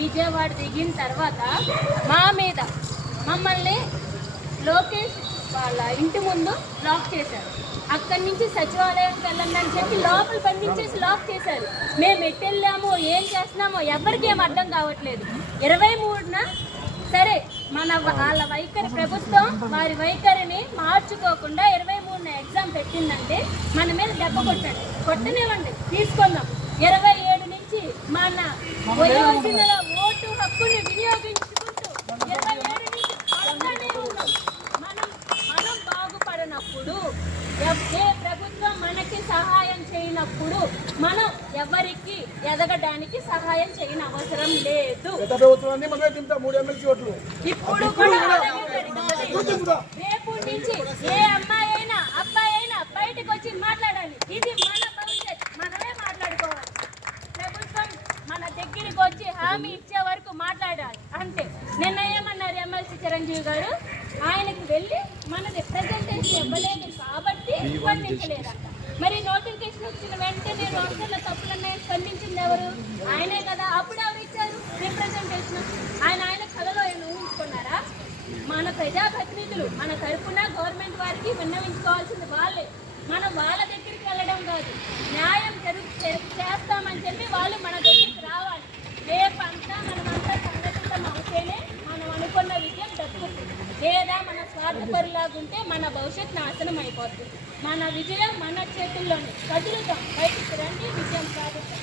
విజయవాడ దిగిన తర్వాత మా మీద మమ్మల్ని లోకేష్ వాళ్ళ ఇంటి ముందు లాక్ చేశారు. అక్కడి నుంచి సచివాలయంకి వెళ్ళండి అని చెప్పి లోపల పంపించేసి లాక్ చేశారు. మేము ఎటు వెళ్ళామో ఏం చేస్తున్నామో ఎవరికి ఏం అర్థం కావట్లేదు. 23న సరే వాళ్ళ వైఖరి ప్రభుత్వం వారి వైఖరిని మార్చుకోకుండా 23న ఎగ్జామ్ పెట్టిందంటే మన మీద దెబ్బ కొట్టనివ్వండి, తీసుకుందాం. 27 నుంచి మన వయోజనుల ఓటు హక్కుని వినియోగించుకుంటూ 27 నుంచి పడతానే ఉన్నాం. మనం బాగుపడినప్పుడు ఏ ప్రభుత్వం మనకి సహాయం చేయనప్పుడు మనం ఎవరికి ఎదగడానికి సహాయం చేయని అవసరం లేదు. ఇప్పుడు కూడా రేపు నుంచి ఏ అమ్మాయి అయినా అబ్బాయి అయినా బయటకు వచ్చి మాట్లాడాలి. ఇది మన భవిష్యత్, మనమే మాట్లాడుకోవాలి. ప్రభుత్వం మన దగ్గరికి వచ్చి హామీ ఇచ్చే వరకు మాట్లాడాలి అంతే. నిన్న ఏమన్నారు ఎమ్మెల్సీ చిరంజీవి గారు, ఆయనకి వెళ్ళి మనది ప్రెజెంటేషన్ ఇవ్వలేదు కాబట్టి స్పందించలేదంట. మరి నోటిఫికేషన్ వచ్చిన వెంటనే రాష్ట్రంలో తప్పులున్నాయని స్పందించింది ఎవరు? ఆయనే కదా. అప్పుడు ఎవరు ఇచ్చారు రిప్రజెంటేషన్? ఆయన కళలో ఊహించుకున్నారా? మన ప్రజాప్రతినిధులు మన తరఫున గవర్నమెంట్ వారికి విన్నవించుకోవాల్సింది వాళ్ళే. మనం వాళ్ళ దగ్గరికి వెళ్ళడం కాదు, న్యాయం చేస్తామని చెప్పి వాళ్ళు మన దగ్గరికి రావాలి. రేపంతా మనమంతా సంఘటితం అవుతేనే మనం అనుకున్న విజయం దక్కుతుంది. లేదా మన స్వార్థపరులాగుంటే మన భవిష్యత్ నాశనం అయిపోతుంది. మన విజయం మన చేతుల్లోనే. కదులుతాం, బయటికి రండి, విజయం సాధిస్తాం.